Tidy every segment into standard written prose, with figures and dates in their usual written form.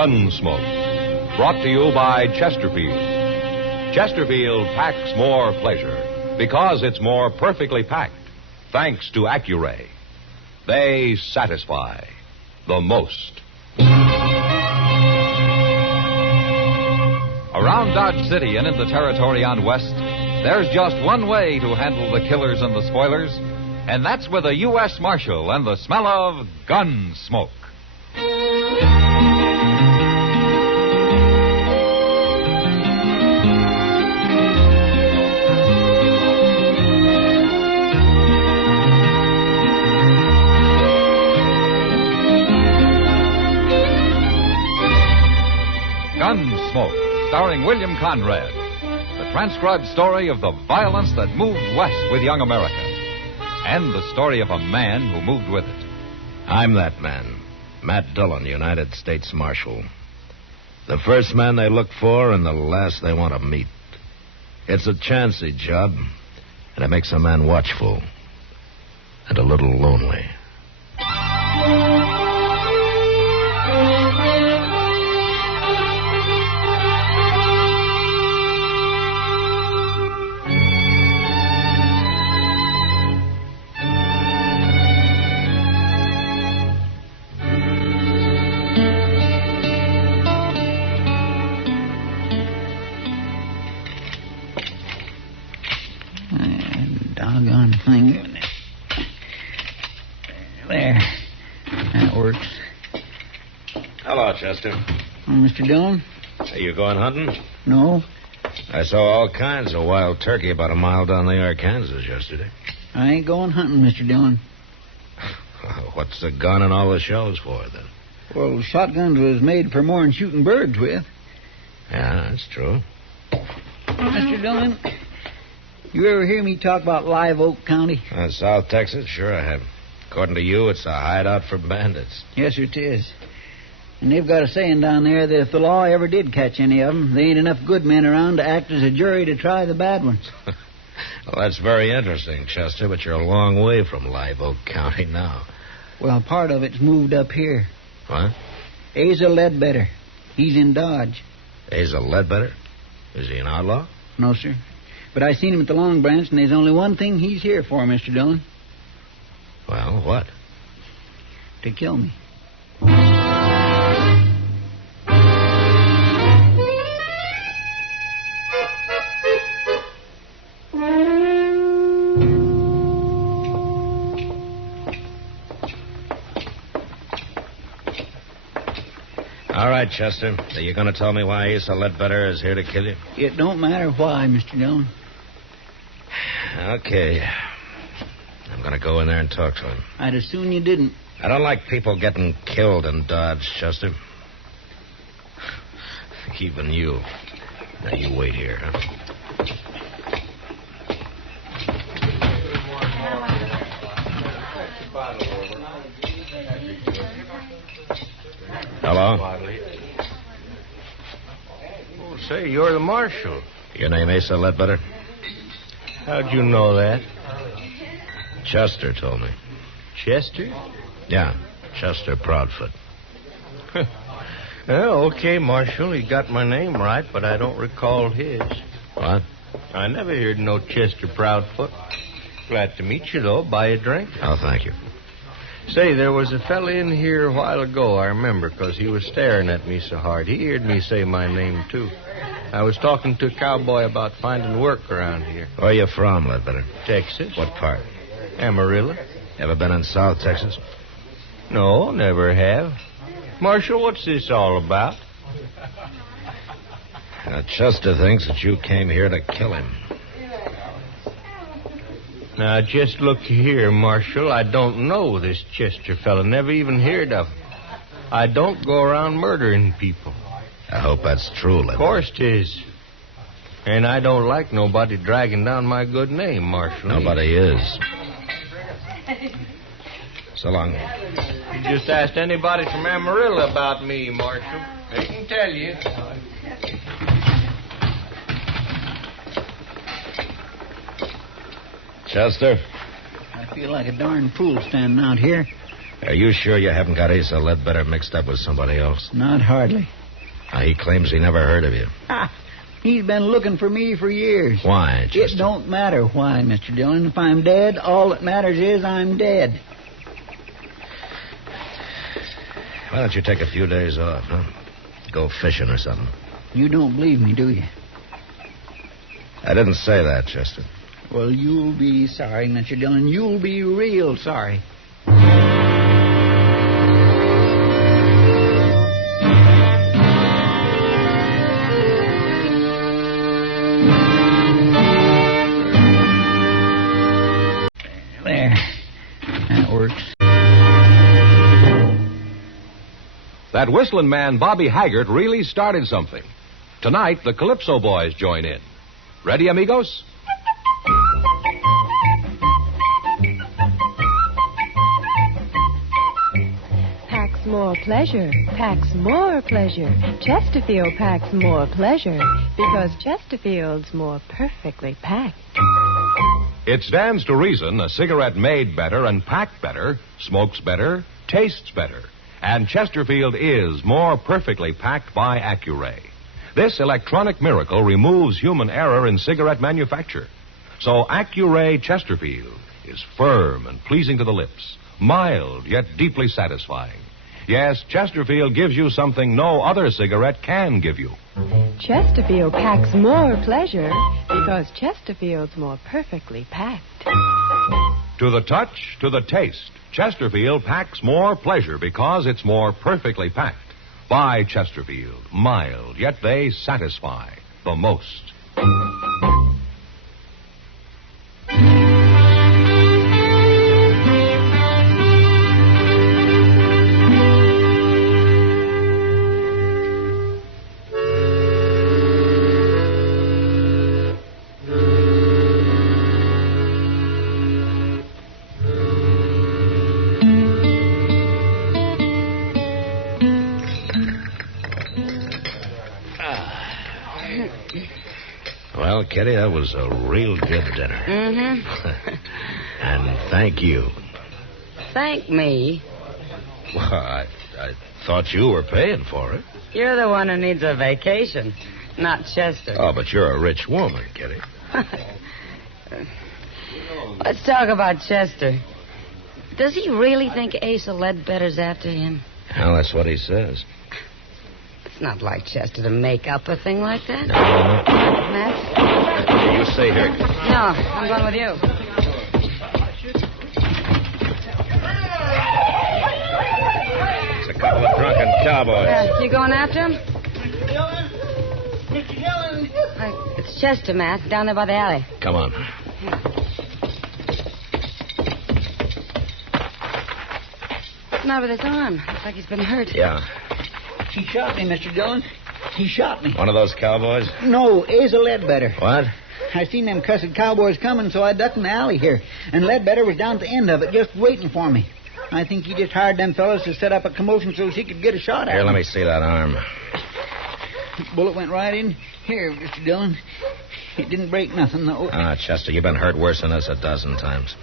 Gunsmoke, brought to you by Chesterfield. Chesterfield packs more pleasure because it's more perfectly packed, thanks to Accuray. They satisfy the most. Around Dodge City and in the territory on West, there's just one way to handle the killers and the spoilers, and that's with a U.S. Marshal and the smell of Gunsmoke. Gunsmoke, starring William Conrad. The transcribed story of the violence that moved west with young America. And the story of a man who moved with it. I'm that man, Matt Dillon, United States Marshal. The first man they look for and the last they want to meet. It's a chancy job, and it makes a man watchful and a little lonely. Doggone thing. There. That works. Hello, Chester. Mr. Dillon? Are you going hunting? No. I saw all kinds of wild turkey about a mile down the Arkansas yesterday. I ain't going hunting, Mr. Dillon. What's the gun and all the shells for, then? Well, shotguns was made for more than shooting birds with. Yeah, that's true. Mr. Dillon, you ever hear me talk about Live Oak County? South Texas? Sure I have. According to you, it's a hideout for bandits. Yes, sir, it is. And they've got a saying down there that if the law ever did catch any of them, there ain't enough good men around to act as a jury to try the bad ones. Well, that's very interesting, Chester, but you're a long way from Live Oak County now. Well, part of it's moved up here. What? Asa Ledbetter. He's in Dodge. Asa Ledbetter? Is he an outlaw? No, sir. But I seen him at the Long Branch, and there's only one thing he's here for, Mr. Dillon. Well, what? To kill me. All right, Chester. Are you going to tell me why Asa Ledbetter is here to kill you? It don't matter why, Mr. Dillon. Okay. I'm going to go in there and talk to him. I'd as soon you didn't. I don't like people getting killed in Dodge, Chester. Even you. Now, you wait here, huh? Hello? Oh, say, you're the marshal. Your name Asa Ledbetter? How'd you know that? Chester told me. Chester? Yeah, Chester Proudfoot. Well, okay, Marshal. He got my name right, but I don't recall his. What? I never heard no Chester Proudfoot. Glad to meet you, though. Buy a drink. Oh, thank you. Say, there was a fella in here a while ago, I remember, because he was staring at me so hard. He heard me say my name, too. I was talking to a cowboy about finding work around here. Where you from, Ledbetter? Texas. What part? Amarillo. Ever been in South Texas? No, never have. Marshal, what's this all about? Chester thinks that you came here to kill him. Now, just look here, Marshal. I don't know this Chester fella. Never even heard of him. I don't go around murdering people. I hope that's true, Ledbetter. Of course 'tis. And I don't like nobody dragging down my good name, Marshal. Nobody is. So long. You just asked anybody from Amarillo about me, Marshal. They can tell you. Chester? I feel like a darn fool standing out here. Are you sure you haven't got Asa Ledbetter mixed up with somebody else? Not hardly. He claims he never heard of you. He's been looking for me for years. Why, Chester? It don't matter why, Mr. Dillon. If I'm dead, all that matters is I'm dead. Why don't you take a few days off, huh? Go fishing or something. You don't believe me, do you? I didn't say that, Chester. Well, you'll be sorry, Mr. Dillon. You'll be real sorry. There. That works. That whistling man, Bobby Haggart, really started something. Tonight, the Calypso Boys join in. Ready, amigos? Packs more pleasure, packs more pleasure. Chesterfield packs more pleasure because Chesterfield's more perfectly packed. It stands to reason a cigarette made better and packed better, smokes better, tastes better. And Chesterfield is more perfectly packed by Accuray. This electronic miracle removes human error in cigarette manufacture. So Accuray Chesterfield is firm and pleasing to the lips, mild yet deeply satisfying. Yes, Chesterfield gives you something no other cigarette can give you. Chesterfield packs more pleasure because Chesterfield's more perfectly packed. To the touch, to the taste, Chesterfield packs more pleasure because it's more perfectly packed. By Chesterfield, mild, yet they satisfy the most. Well, Kitty, that was a real good dinner. Mm-hmm. And thank you. Thank me. Well, I thought you were paying for it. You're the one who needs a vacation, not Chester. Oh, but you're a rich woman, Kitty. Let's talk about Chester. Does he really think Asa Ledbetter's after him? Well, that's what he says. It's not like Chester to make up a thing like that. No. Matt? You stay here. No, I'm going with you. It's a couple of drunken cowboys. You going after him? Mr. Dillon! It's Chester, Matt, down there by the alley. Come on. What's the matter with his arm? Looks like he's been hurt. Yeah. He shot me, Mr. Dillon. He shot me. One of those cowboys? No, Asa Ledbetter. What? I seen them cussed cowboys coming, so I ducked in the alley here. And Ledbetter was down at the end of it, just waiting for me. I think he just hired them fellas to set up a commotion so he could get a shot at Here, me. let me see that arm. Bullet went right in here, Mr. Dillon. It didn't break nothing, though. Ah, Chester, you've been hurt worse than this a dozen times.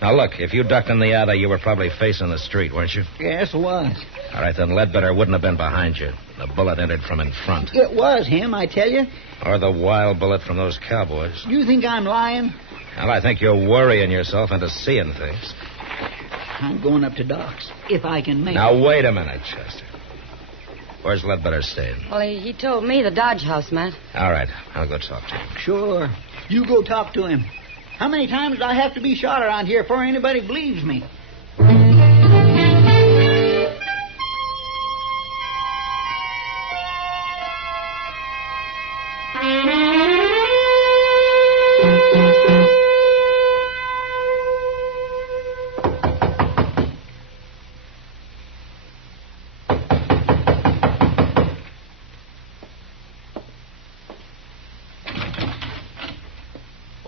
Now, look, if you ducked in the alley, you were probably facing the street, weren't you? Yes, it was. All right, then Ledbetter wouldn't have been behind you. The bullet entered from in front. It was him, I tell you. Or the wild bullet from those cowboys. Do you think I'm lying? Well, I think you're worrying yourself into seeing things. I'm going up to Doc's, if I can make it. Now, wait a minute, Chester. Where's Ledbetter staying? Well, he told me the Dodge House, Matt. All right, I'll go talk to him. Sure. You go talk to him. How many times do I have to be shot around here before anybody believes me?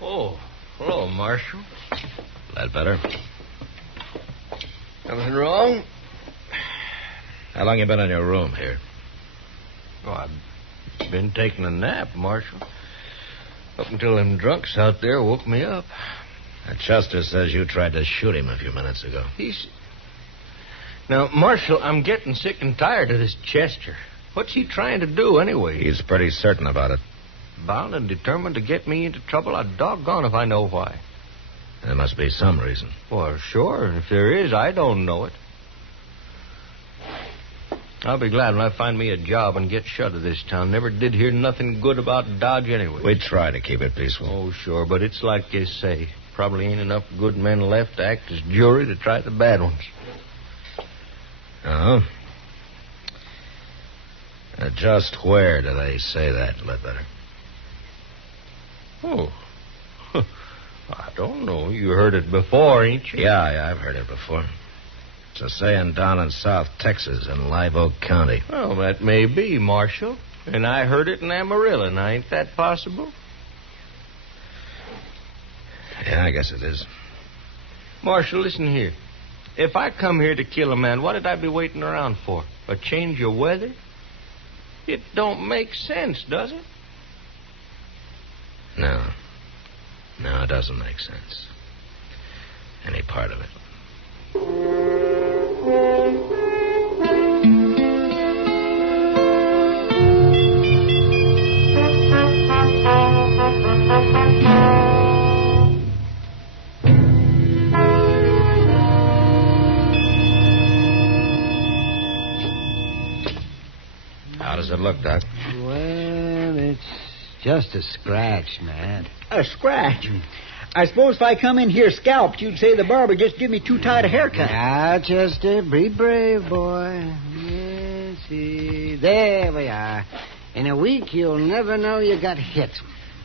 Oh, hello, Marshal. Ledbetter? Something wrong? How long you been in your room here? Oh, I've been taking a nap, Marshal. Up until them drunks out there woke me up. Chester says you tried to shoot him a few minutes ago. Now, Marshal, I'm getting sick and tired of this Chester. What's he trying to do, anyway? He's pretty certain about it. Bound and determined to get me into trouble. I'd doggone if I know why. There must be some reason. Well, sure. If there is, I don't know it. I'll be glad when I find me a job and get shut of this town. Never did hear nothing good about Dodge anyway. We try to keep it peaceful. Oh, sure, but it's like you say. Probably ain't enough good men left to act as jury to try the bad ones. Uh-huh. Just where do they say that, Ledbetter? Oh. I don't know. You heard it before, ain't you? Yeah, I've heard it before. It's a saying down in South Texas in Live Oak County. Well, that may be, Marshal. And I heard it in Amarillo. Now, ain't that possible? Yeah, I guess it is. Marshal, listen here. If I come here to kill a man, what did I be waiting around for? A change of weather? It don't make sense, does it? No. No, it doesn't make sense. Any part of it. How does it look, Doc? Well, it's just a scratch, Matt. A scratch? I suppose if I come in here scalped, you'd say the barber just give me too tight a haircut. Now, Chester, be brave, boy. Yes, see. There we are. In a week, you'll never know you got hit.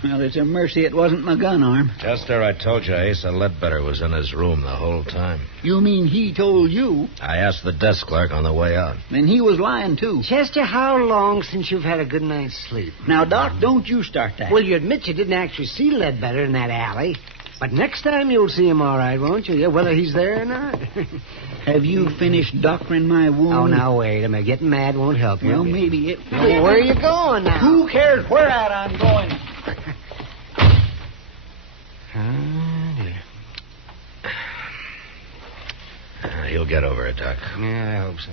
Well, it's a mercy it wasn't my gun arm. Chester, I told you Asa Ledbetter was in his room the whole time. You mean he told you? I asked the desk clerk on the way out. Then he was lying, too. Chester, how long since you've had a good night's sleep? Now, Doc, don't you start that. Well, you admit you didn't actually see Ledbetter in that alley. But next time you'll see him all right, won't you? Yeah, whether he's there or not. Have you finished doctoring my wound? Oh, now, wait a minute. Getting mad won't help you. Well, maybe it... Well, where are you going now? Who cares where at I'm going? He'll get over it, Doc. Yeah, I hope so.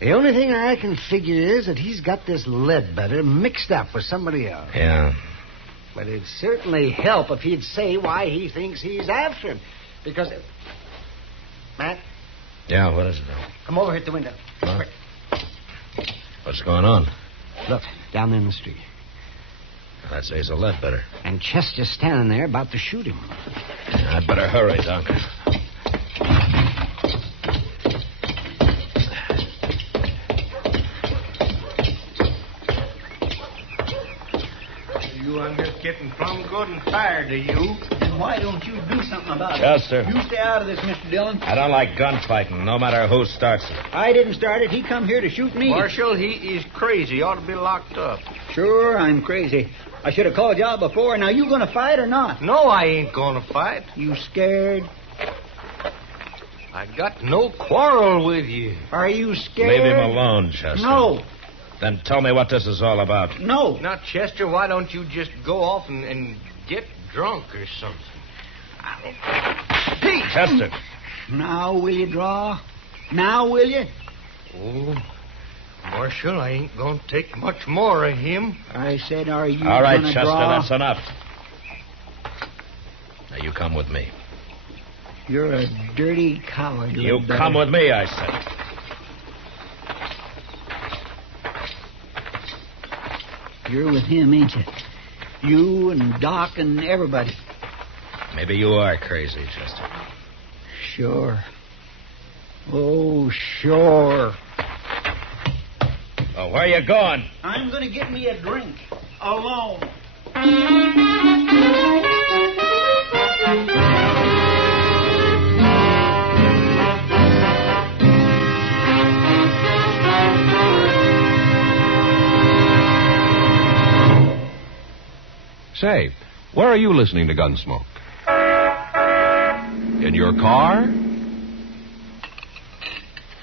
The only thing I can figure is that he's got this Ledbetter mixed up with somebody else. Yeah. But it'd certainly help if he'd say why he thinks he's after him. Because... Matt? Yeah, what is it, Doc? Come over here at the window. Huh? What's going on? Look, down in the street. That's Asa Ledbetter. And Chester's standing there about to shoot him. Yeah, I'd better hurry, Doc. I'm just getting plumb good and tired of you. Then why don't you do something about it? Chester. You stay out of this, Mr. Dillon. I don't like gunfighting, no matter who starts it. I didn't start it. He come here to shoot me. Marshal, he is crazy. He ought to be locked up. Sure, I'm crazy. I should have called you out before. Now, you going to fight or not? No, I ain't going to fight. You scared? I got no quarrel with you. Are you scared? Leave him alone, Chester. No. Then tell me what this is all about. No. Now, Chester, why don't you just go off and get drunk or something? Hey, Chester. Now will you draw? Now will you? Oh, Marshal, I ain't going to take much more of him. I said, are you all right, gonna Chester, draw? that's enough. Now, you come with me. You're a dirty coward. You Ledbetter. come with me, I said. You're with him, ain't you? You and Doc and everybody. Maybe you are crazy, Chester. Sure. Oh, sure. Oh, where you going? I'm going to get me a drink. Alone. Say, where are you listening to Gunsmoke? In your car?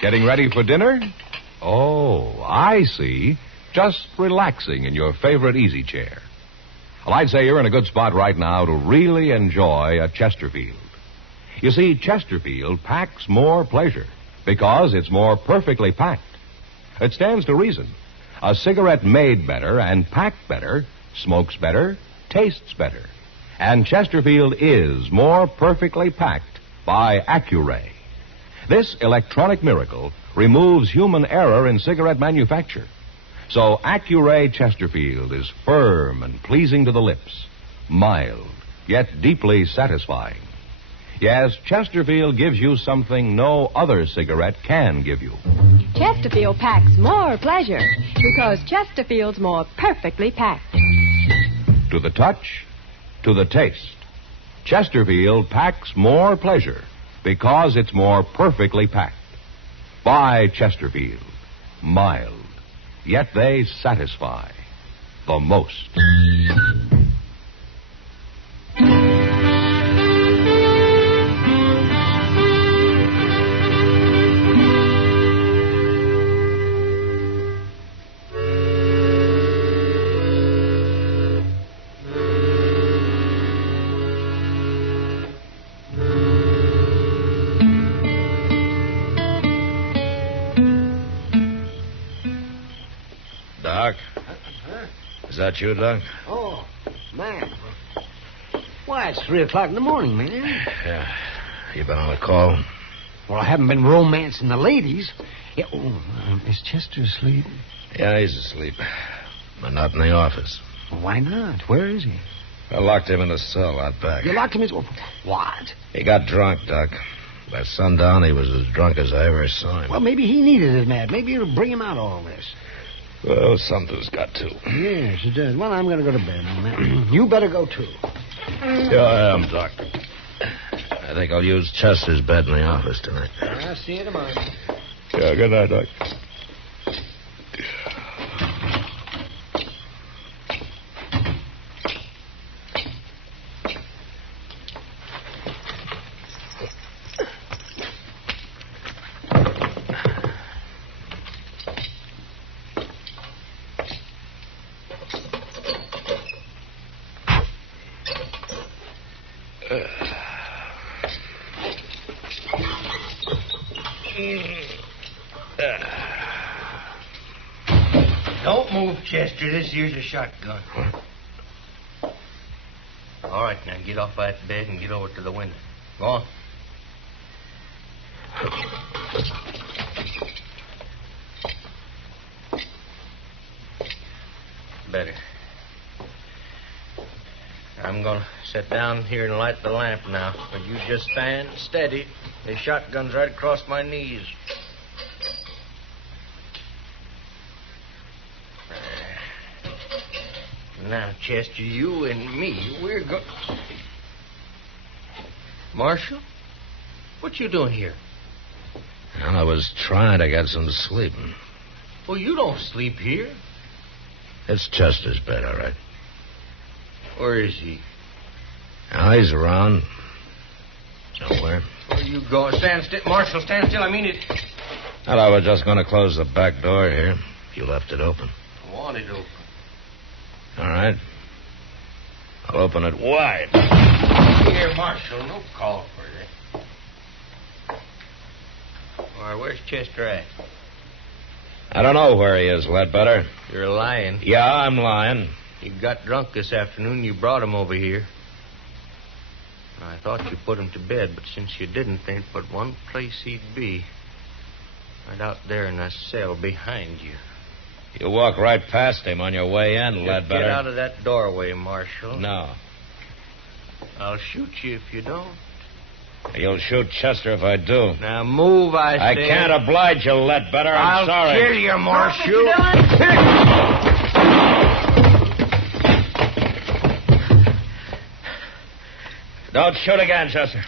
Getting ready for dinner? Oh, I see. Just relaxing in your favorite easy chair. Well, I'd say you're in a good spot right now to really enjoy a Chesterfield. You see, Chesterfield packs more pleasure. because it's more perfectly packed. It stands to reason. A cigarette made better and packed better smokes better, tastes better. And Chesterfield is more perfectly packed by Accuray. This electronic miracle removes human error in cigarette manufacture. So Accuray Chesterfield is firm and pleasing to the lips, mild, yet deeply satisfying. Yes, Chesterfield gives you something no other cigarette can give you. Chesterfield packs more pleasure because Chesterfield's more perfectly packed. To the touch, to the taste, Chesterfield packs more pleasure because it's more perfectly packed. By Chesterfield, mild, yet they satisfy the most. Doc? Is that you, Doc? Oh, man. Why, it's 3 o'clock in the morning, man. Yeah. You been on a call? Well, I haven't been romancing the ladies. Yeah, is Chester asleep? Yeah, he's asleep. But not in the office. Well, why not? Where is he? I locked him in a cell out back. You locked him in... What? He got drunk, Doc. By sundown, he was as drunk as I ever saw him. Well, maybe he needed it, Matt. Maybe it'll bring him out of all this. Well, something's got to. Yes, it does. Well, I'm going to go to bed, Matt. You better go, too. Yeah, I am, Doc. I think I'll use Chester's bed in the office tonight. I'll see you tomorrow. Yeah, good night, Doc. Don't move, Chester. This here's a shotgun. All right, now get off that bed and get over to the window. Go on. Better. I'm going to sit down here and light the lamp now. But you just stand steady. The shotgun's right across my knees. Now, Chester, you and me, we're going... Marshal? What you doing here? Well, I was trying to get some sleep. Well, you don't sleep here. It's Chester's bed, all right. Where is he? Now, he's around. Somewhere. Where you go? Stand still. Marshal, stand still. I mean it. Well, I was just going to close the back door here. You left it open. I want it open. All right. I'll open it wide. Here, Marshal, no call for that. All right, where's Chester at? I don't know where he is, Ledbetter. You're lying. Yeah, I'm lying. He got drunk this afternoon. You brought him over here. I thought you put him to bed, but since you didn't, there ain't but one place he'd be. Right out there in that cell behind you. You walk right past him on your way in, Ledbetter. Get out of that doorway, Marshal. No. I'll shoot you if you don't. You'll shoot Chester if I do. Now move, I say. I can't oblige you, Ledbetter. I'm sorry. I'll kill you, Marshal. Don't shoot again, Chester.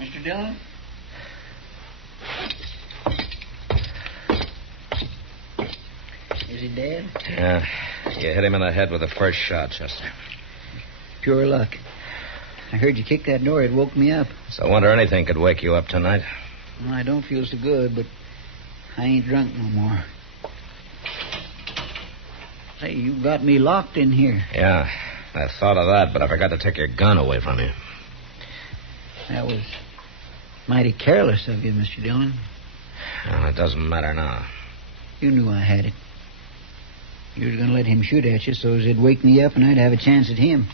Mr. Dillon? Is he dead? Yeah. You hit him in the head with the first shot, Chester. Pure luck. I heard you kick that door. It woke me up. So I wonder anything could wake you up tonight. Well, I don't feel so good, but I ain't drunk no more. Say, you got me locked in here. Yeah, I thought of that, but I forgot to take your gun away from you. That was mighty careless of you, Mr. Dillon. Well, it doesn't matter now. You knew I had it. You were going to let him shoot at you so it'd wake me up and I'd have a chance at him.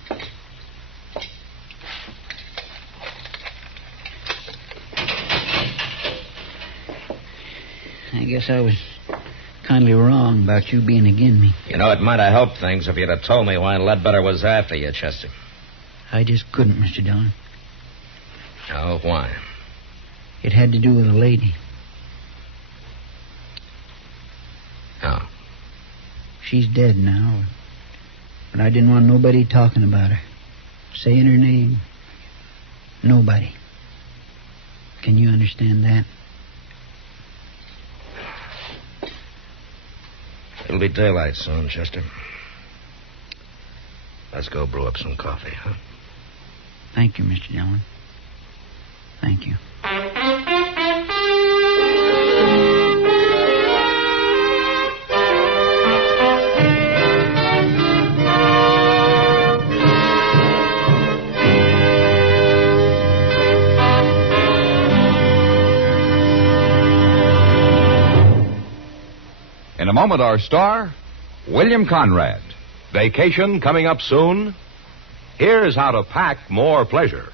I guess I was kindly wrong about you being agin me. You know, it might have helped things if you'd have told me why Ledbetter was after you, Chester. I just couldn't, Mr. Dillon. Oh, why? It had to do with a lady. Oh. She's dead now. But I didn't want nobody talking about her. Saying her name. Nobody. Can you understand that? It'll be daylight soon, Chester. Let's go brew up some coffee, huh? Thank you, Mr. Dillon. Thank you. In a moment, our star, William Conrad. Vacation coming up soon? Here's how to pack more pleasure.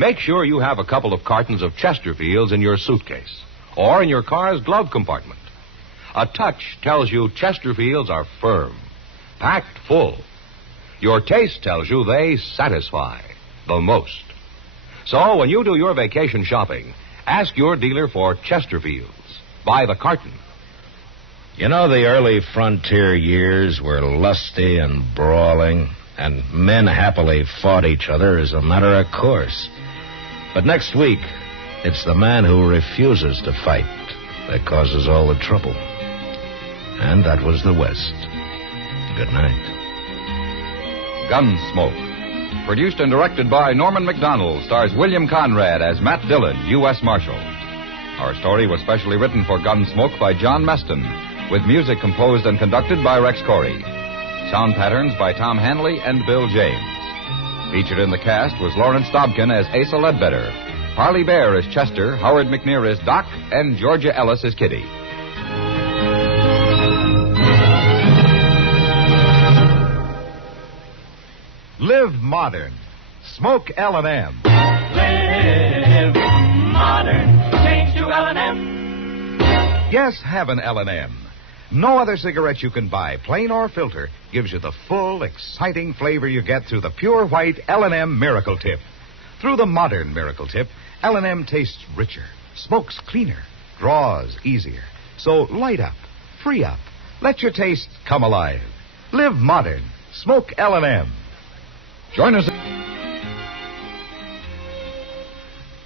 Make sure you have a couple of cartons of Chesterfields in your suitcase or in your car's glove compartment. A touch tells you Chesterfields are firm, packed full. Your taste tells you they satisfy the most. So when you do your vacation shopping, ask your dealer for Chesterfields by the carton. You know, the early frontier years were lusty and brawling, and men happily fought each other as a matter of course. But next week, it's the man who refuses to fight that causes all the trouble. And that was the West. Good night. Gunsmoke. Produced and directed by Norman MacDonnell, stars William Conrad as Matt Dillon, U.S. Marshal. Our story was specially written for Gunsmoke by John Meston, with music composed and conducted by Rex Corey. Sound patterns by Tom Hanley and Bill James. Featured in the cast was Lawrence Dobkin as Asa Ledbetter, Parley Baer as Chester, Howard McNear as Doc, and Georgia Ellis as Kitty. Live modern. Smoke L&M. Live modern. Change to L&M. Yes, have an L&M. No other cigarette you can buy, plain or filter, gives you the full, exciting flavor you get through the pure white L&M Miracle Tip. Through the modern Miracle Tip, L&M tastes richer, smokes cleaner, draws easier. So light up, free up, let your taste come alive. Live modern. Smoke L&M. Join us.